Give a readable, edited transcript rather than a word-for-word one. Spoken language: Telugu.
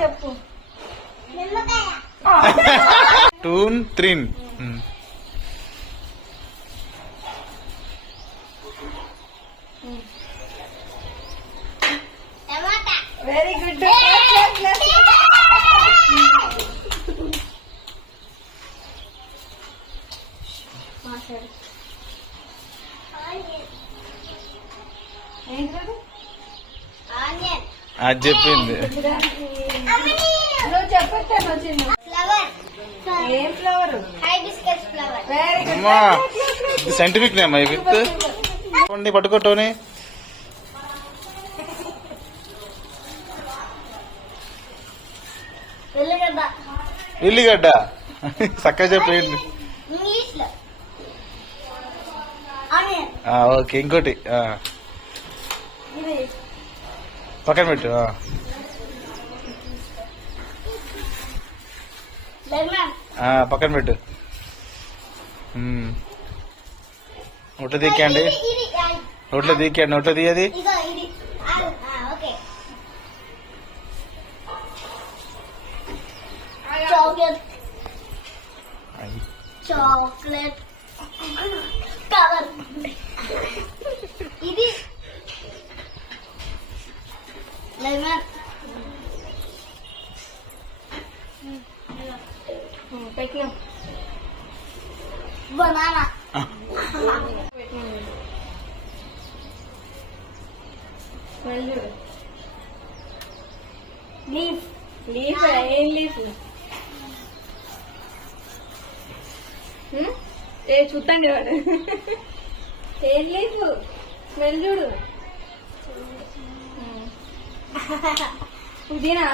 చెప్పు. టూన్ త్రీన్ వెరీ గుడ్. అది చెప్పింది. నువ్వు చెప్పేస్తాను వచ్చింది. ఏం ఫ్లవర్? Very good. అమ్మా సైంటిఫిక్ నేమ్ విత్ పట్టుకోటోని ఇల్లిగడ్డ చక్కగా చెప్పండి. ఓకే ఇంకోటి పక్కన పెట్టు. పక్కన పెట్టు. నోట్లో తీకండి, నోట్లో తీకండి, నోట్లో తీయది. చాక్లెట్ కలర్ ఇది లెమన్ పెట్టినా బనానా లీఫ్. లీఫ్ ఏం లీఫ్? ఏ చూడండి వాడు ఏం లీఫ్ స్మెల్ చూడు. పుదీనా.